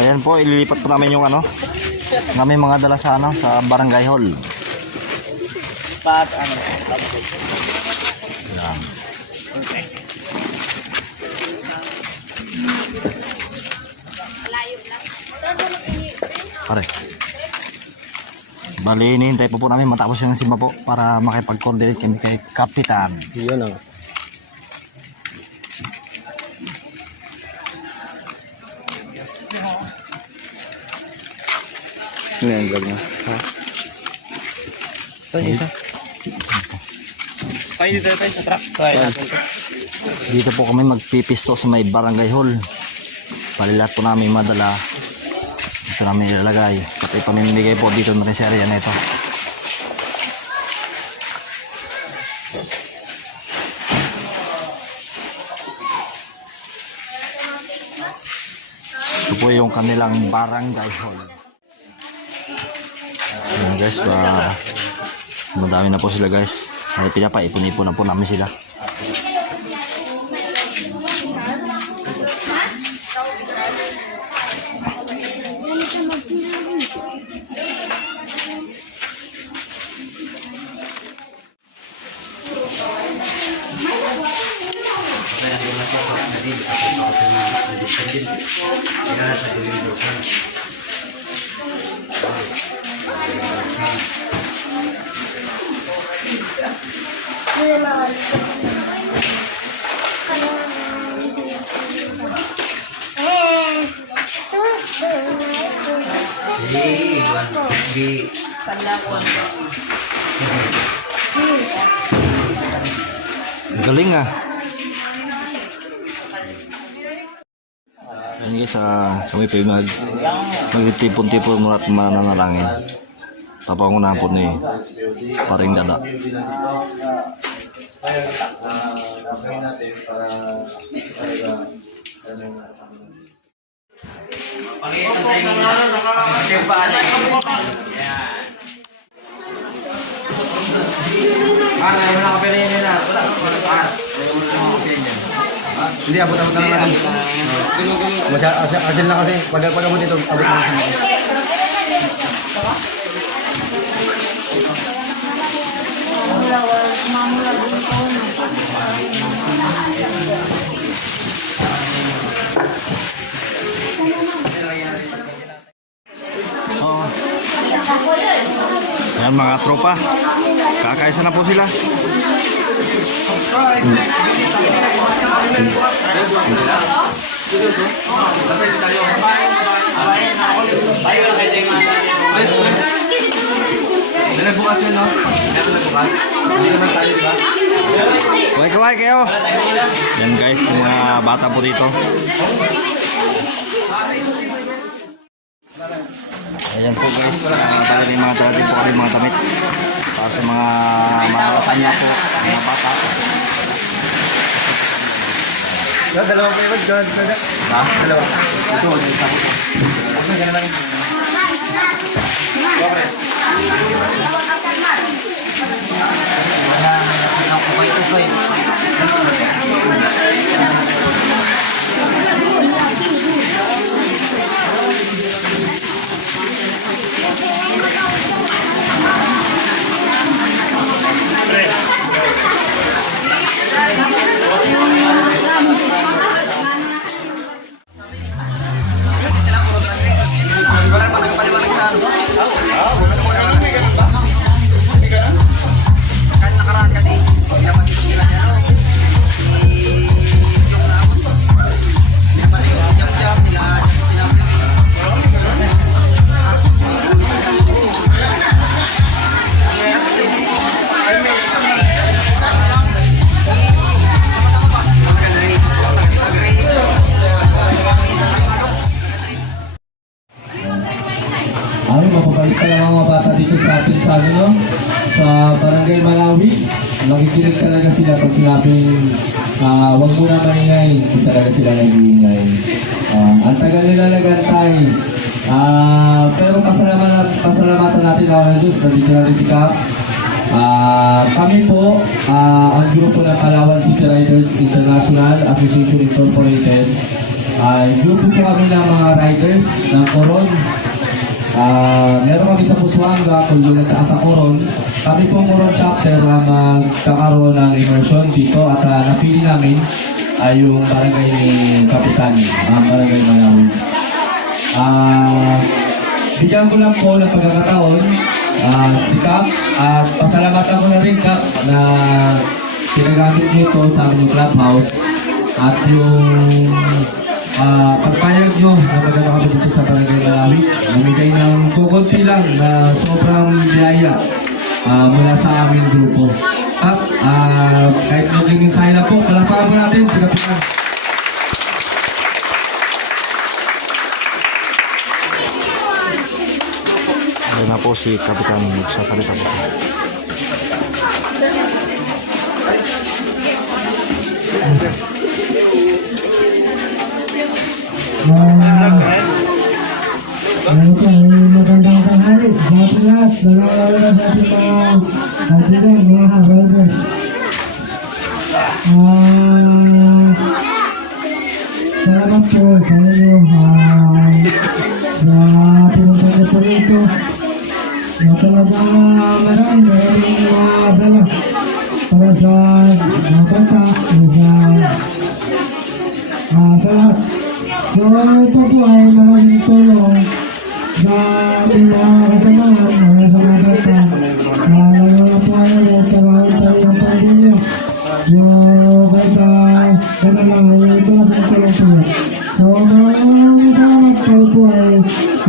Ayan po, ililipat po namin yung ano, namin mga dala sa ano, sa barangay hall. Yan. Pare. Bali, hinihintay po namin matapos yung simba po para makipag-coordinate kami kay Kapitan. Yun ang. Ano yung vlog na? Ha? Saan yung isa? Ay, dito tayo sa truck. Dito po kami magpipisto sa may barangay hall. Palilat po namin madala. Dito namin ilalagay. Pati pamimigay po dito na rin sa area na ito. Ito po yung kanilang barangay hall. Ayan guys, madami na po sila guys. Ay pinapa-ipon-ipon na po namin sila. Galing ah. Ayan guys, kami pa yung magtipon-tipon muna at mananalangin. Tapangunahan po ni paring dada. Hindi, abot-abot na naman. Asin na kasi. Pag-abot ito, abot na naman. Oh. Ayan mga tropa, kakaisa na po sila. Nagbukas yun, no? Meron nagbukas. Hindi naman tayo, diba? Kaway-kaway kayo. Yan guys, yung mga bata po dito. Ayan po guys, talagang mga darating po kami mga damit para sa mga kanya po, mga bata. Dalawang payment, ha? Dalawa. Ito, isa po. Ano ganun lang? Dobre. Ay, mapapait pa lang mga bata dito sa atin sa ano, sa Barangay Malawi. Nakikinig talaga sila pag sinabing huwag muna maingay, hindi talaga sila nag-iingay. Ang tagal nila nagantay. Pero pasalamat pasalamatan natin ang Diyos na dito natin si Kap. Kami po, ang grupo ng Palawan City Riders International Association Incorporated, ay grupo po kami ng mga riders ng Coron. Meron kami sa Busuanga, Kulyon at saka sa Coron. Kami po Coron chapter magkakaroon ng immersion dito at napili namin ay yung barangay ni Kapitan, ang barangay Malawi. Bigyan ko lang po ng pagkakataon si Kap at pasalamatan ko na rin Kap na ginagamit niyo ito sa aming clubhouse at yung pagpayag nyo na maganda kami dito sa Barangay Malawi. Namigay ng kukunti lang na sobrang biyaya mula sa aming grupo. At kahit naging mensahe na po, palapakan po natin si Kapitan. Ayun na po si Kapitan magsasalita po. Ano po, magandang tanghali. Lahat lahat, nalawala na sa ating mga kaibigan, mga riders. Salamat po sa inyo na pinunta niyo po rito. Na talagang maraming dala para sa mga bata, sa lahat. So, ito po ay malaking tulong sa ating mga kasamahan, mga sa mga bata. Lalo po ay trabaho tayo ng pagdinyo. So, kahit gano'n lang, ito na pinagtulong po yan. So, maraming salamat po ay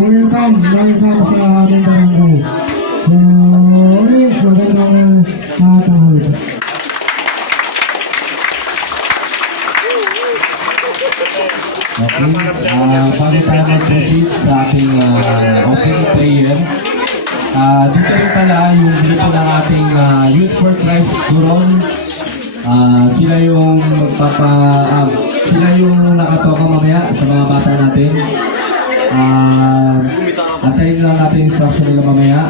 welcome sa aming barangay. So, ulit, magandang tanghali. Okay, bago tayo mag-proceed sa ating opening prayer, dito rin pala yung grupo ng ating Youth for Christ Coron. Sila yung sila yung nakatoka mamaya sa mga bata natin. Antayin lang natin yung instruction nila mamaya.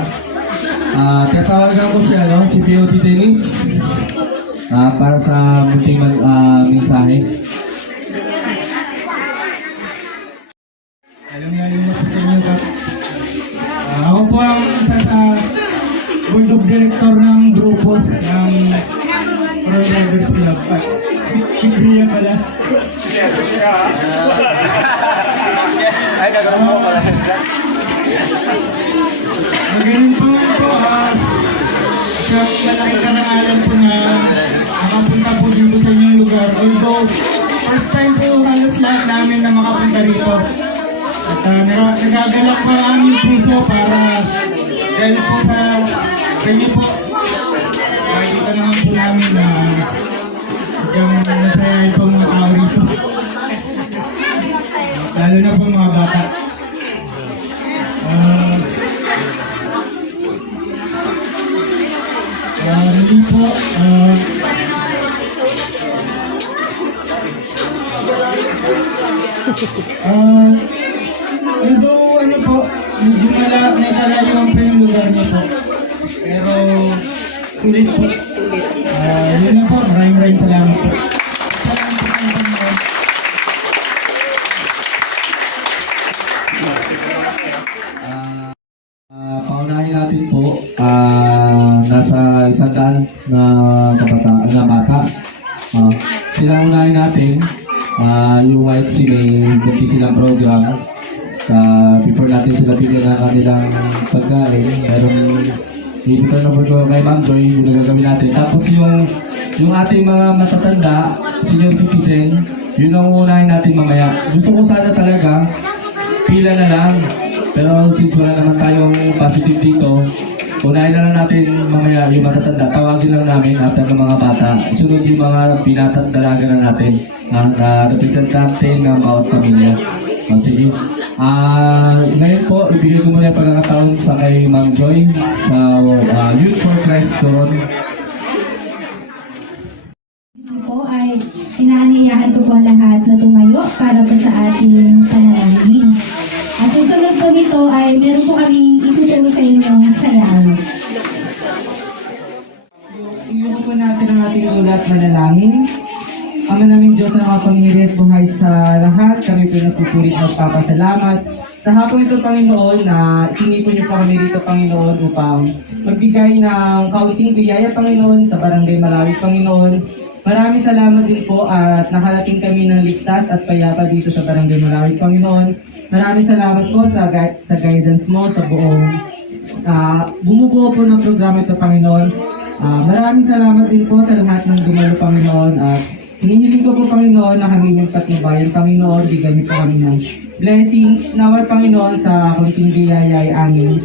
Tatawagan ko si POT Dennis para sa munting mensahe. Alam po sa inyo, Kap. Ako po ang isa sa board of director ng grupo ng Coron Riders Club. Kibriya pala. Magaling po sa malaking karangalan po na makapunta po dito sa inyong lugar. Although, first time po halos lahat namin na makapunta rito. At nagagalak po ang aming puso para dahil po sa inyo po. Nakikita naman po namin na yung nasayahin po mga tao rito. Lalo na po mga bata. Hindi po, although ano po, medyo nagkalayo po yung lugar niyo po. Pero sulit po. Yun na po, maraming salamat po. Paunahin natin po, nasa 100 na bata. Sila unahin natin, yung YFC may ganti silang program. Before natin sila bigyan ng kanilang pagkain, merong i-return over ko kay Ma'am Joy, yung nagagawin natin. Tapos yung ating mga matatanda, senior citizen, yun ang unahin natin mamaya. Gusto ko sana talaga, pila na lang. Pero since wala naman tayong positive dito, unahin na lang natin mamaya yung matatanda. Tawagin lang namin at ng mga bata. Sunod yung mga binata at dalaga na natin na representante ng bawat pamilya. Sige. Ngayon po, ibigay ko muna yung pagkakataon sa kay Ma'am Joy sa Youth for Christ Coron. Po ay inaaniyahan ko po ang lahat na tumayo para po sa ating panalangin. At yung sunod po nito ay meron po kaming ituturo sa inyong sayaw. Iyon po natin ang ating ulat manalangin. Ama namin Diyos na makapangyarihan at buhay sa lahat, kami po napupurit at papasalamat. Sa hapon ito, Panginoon, na itinipon niyo po kami rito, Panginoon, upang magbigay ng kaunting biyaya, Panginoon, sa Barangay Malawi, Panginoon. Maraming salamat din po at nakarating kami ng ligtas at payapa dito sa Barangay Malawi, Panginoon. Maraming salamat po sa guidance mo sa buong bumubuo po ng programa ito, Panginoon. Maraming salamat din po sa lahat ng dumalo, Panginoon, at hinihiling ko po, Panginoon, na kami yung patnubayan, Panginoon, bigyan niyo po kami ng blessings. Naway, Panginoon, sa kunting biyaya ay aming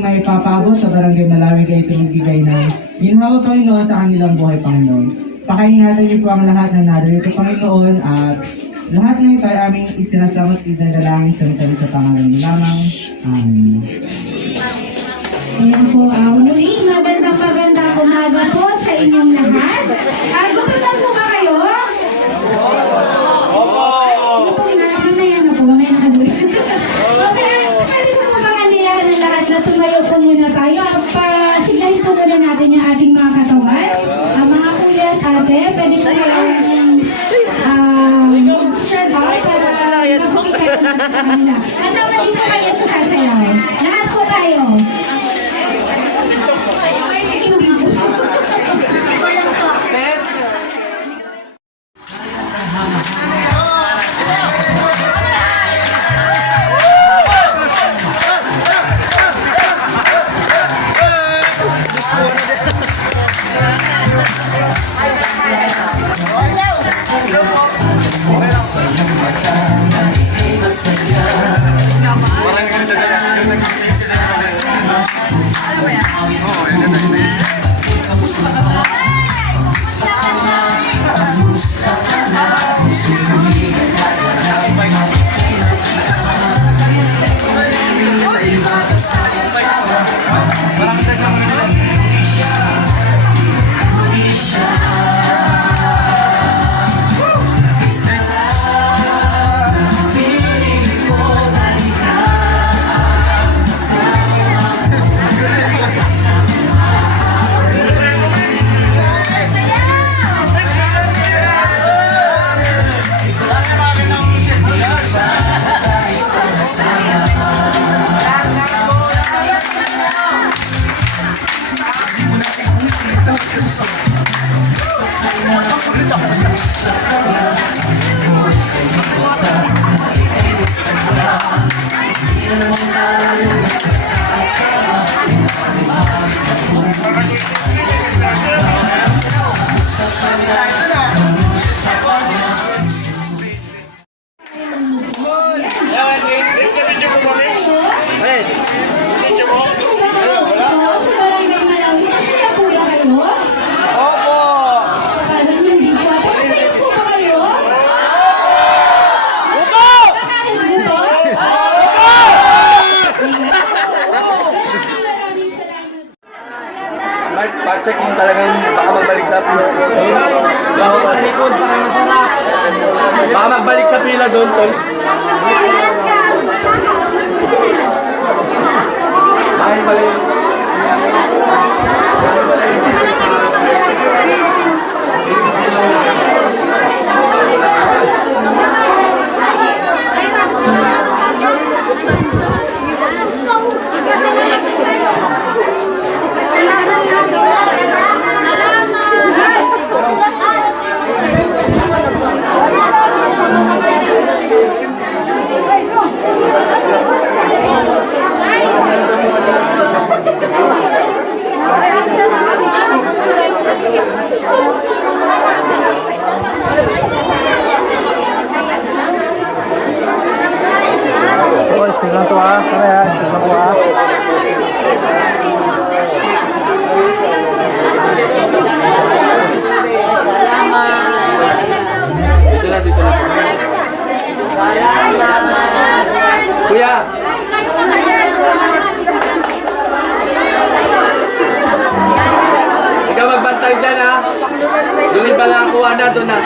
may papabot sa Barangay Malawi kayo ito magbigay ng ginhawa, Panginoon, sa kanilang buhay, Panginoon. Pakaingatan niyo po ang lahat ng narito, Panginoon, at lahat ng ito ay aming isinasamot idadalangin sa pangalan mo lamang. Amen. Ayan po, muli, magandang umaga po sa inyong lahat. Gutom po ba kayo? Gutom na, mamaya na po, mamaya na kayo. Okay, pwede ko po bang aniyahan ng lahat na tumayo po muna tayo. Pasiglahin po muna natin yung ating mga katawan. Mga kuya sa ate, pwede po kayong shut out para makikita natin sa kanila. Kasama din po kayo sa sasayaw. Lahat po tayo. Pa-check mo talaga yun, baka magbalik sa pila. Sa likod, parang masarap. Baka magbalik sa pila doon, tol. Bakit pala yun? Tingnan to ha, sana yan, tingnan ko ha. Dito na. Kuya! Ikaw magbantay dyan ha. Doon pala ang kuha na, doon na.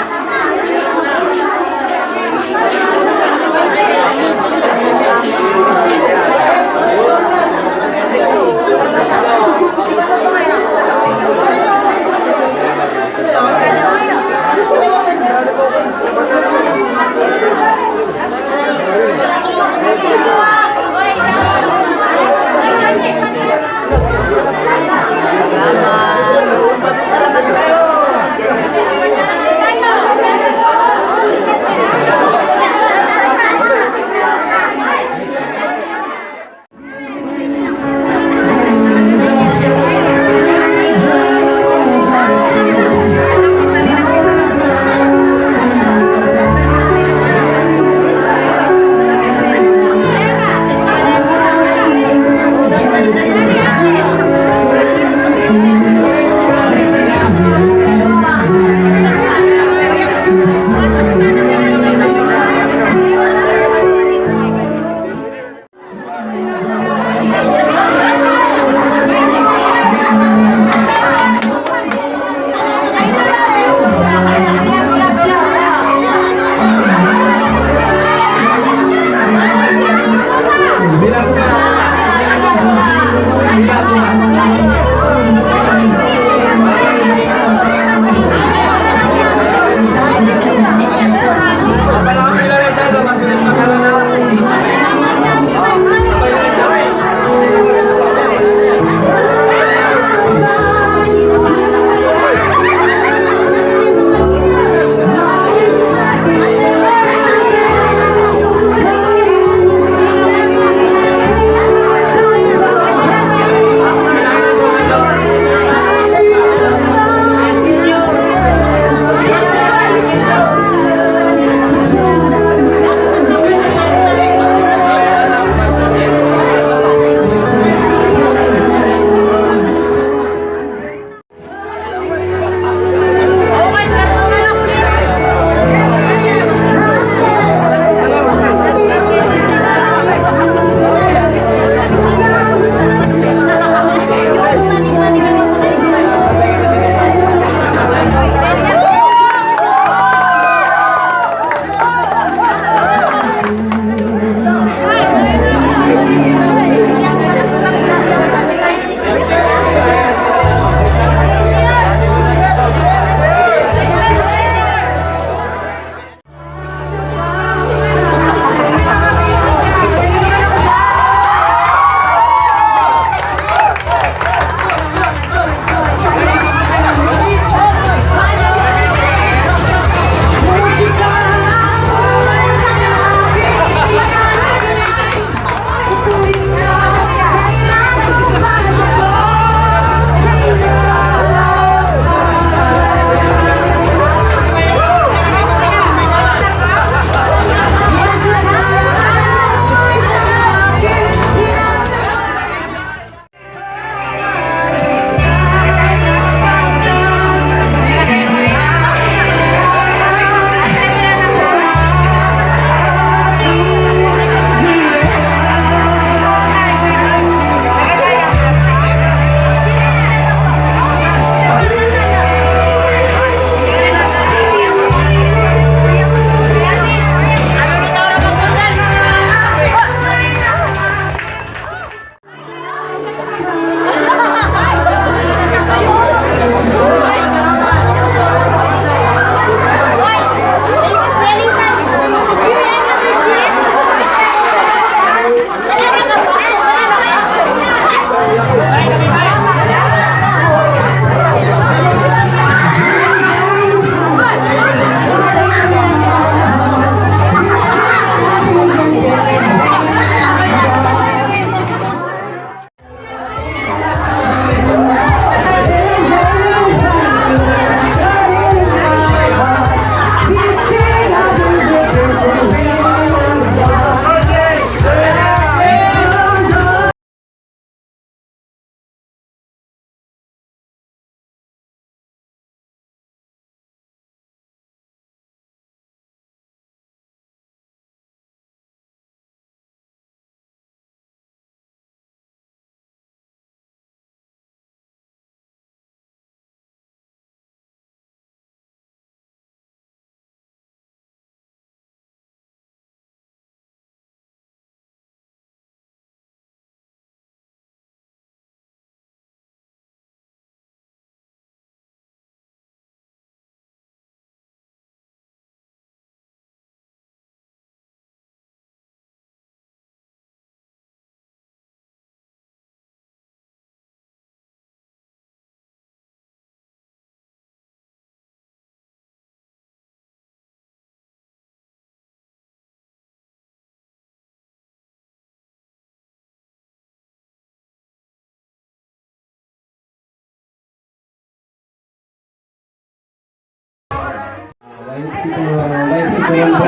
Maiksi ko lang po.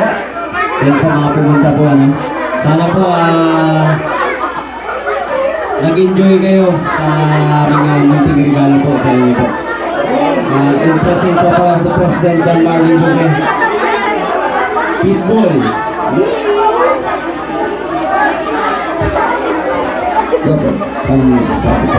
Yan sa mga pumunta po, ano. Sana po, nag-enjoy kayo sa aming munting regalo po sa inyo po. In presence of the President John Marvin Duque. Pitbull. Dapat, ano yung sasabi ko?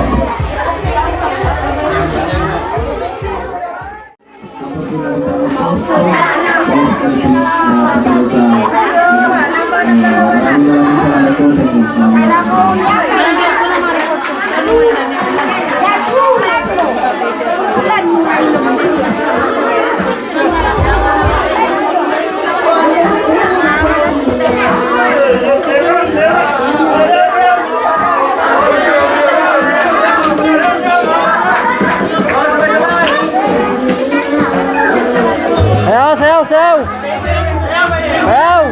Sayaw, sayaw, sayaw! Sayaw!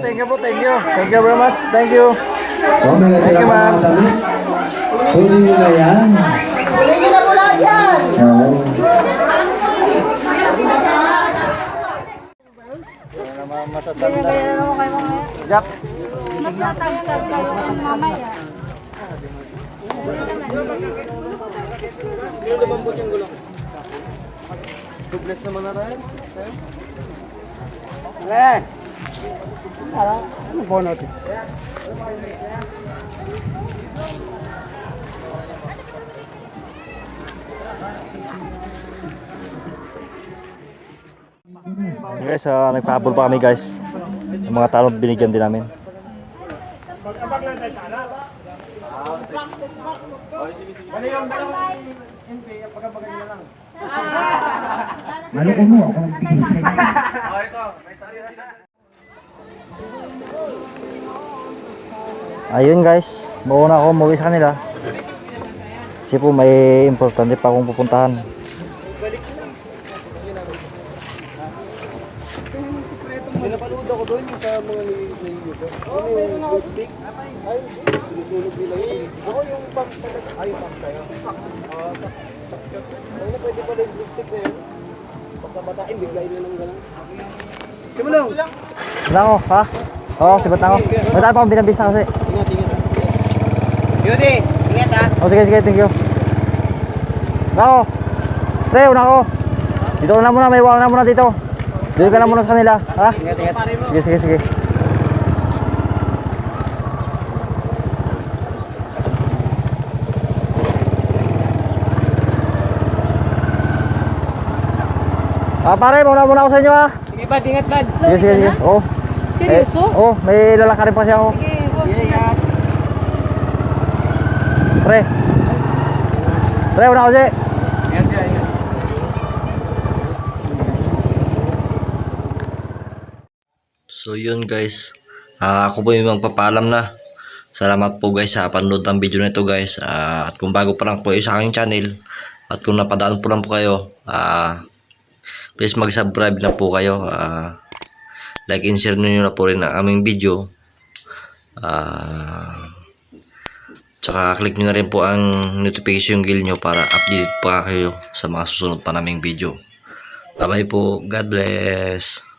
Thank you po, thank you. Thank you very much. Thank you. Oh, may natira you, pa ma'am. mga damit. Huli nyo na yan. Huli niyo na po lahat yan. Oo. Gaya-gaya naman kayo mga Yap. mas natagtag kayo kung mamaya. Tubeless naman na tayo. Guys, nagpahabol pa kami guys. Yung mga talong binigyan din namin. Maloko mo ako. Ayun guys, mauna ako umuwi sa kanila. Kasi po may importante pa akong pupuntahan. Pinapanood ako doon yung sa mga nililito. Oo, meron ako. Ay, sinusunog nila yun. Ako yung pump talaga. Ay, yung pump tayo. Ay, na pwede pala yung blue stick na yun. Pagkabatain, biglayin na lang gano'n. Simulong! Wala ako, ha? Oo, sibat na ako. Magdaan pa akong binabis na kasi. Ingat, ingat. Beauty! Ingat ha! Oh, sige, sige, thank you. Ako! Pre, una ako! Dito ka na muna, may wang na muna dito. Dito ka na muna sa kanila, ha? Ingat, ingat. Sige, sige, sige. Pare, mauna muna ako sa inyo, ha? Sige, bad. Ingat, bad. Sige, sige, sige. Oo. Seryoso? Oo, may lalakarin pa siya ako. Sige, boss. Ingat. Pre. Pre, una ako, Jay. Ingat, ingat. So yun guys, ako po yung magpapaalam na. Salamat po guys sa panood ng video na ito guys. At kung bago pa lang po kayo sa aking channel, at kung napadaan po lang po kayo, please mag-subscribe na po kayo. Like and share nyo na po rin ang aming video. Tsaka click nyo na rin po ang notification bell nyo para update pa kayo sa mga susunod pa naming video. Bye bye po. God bless.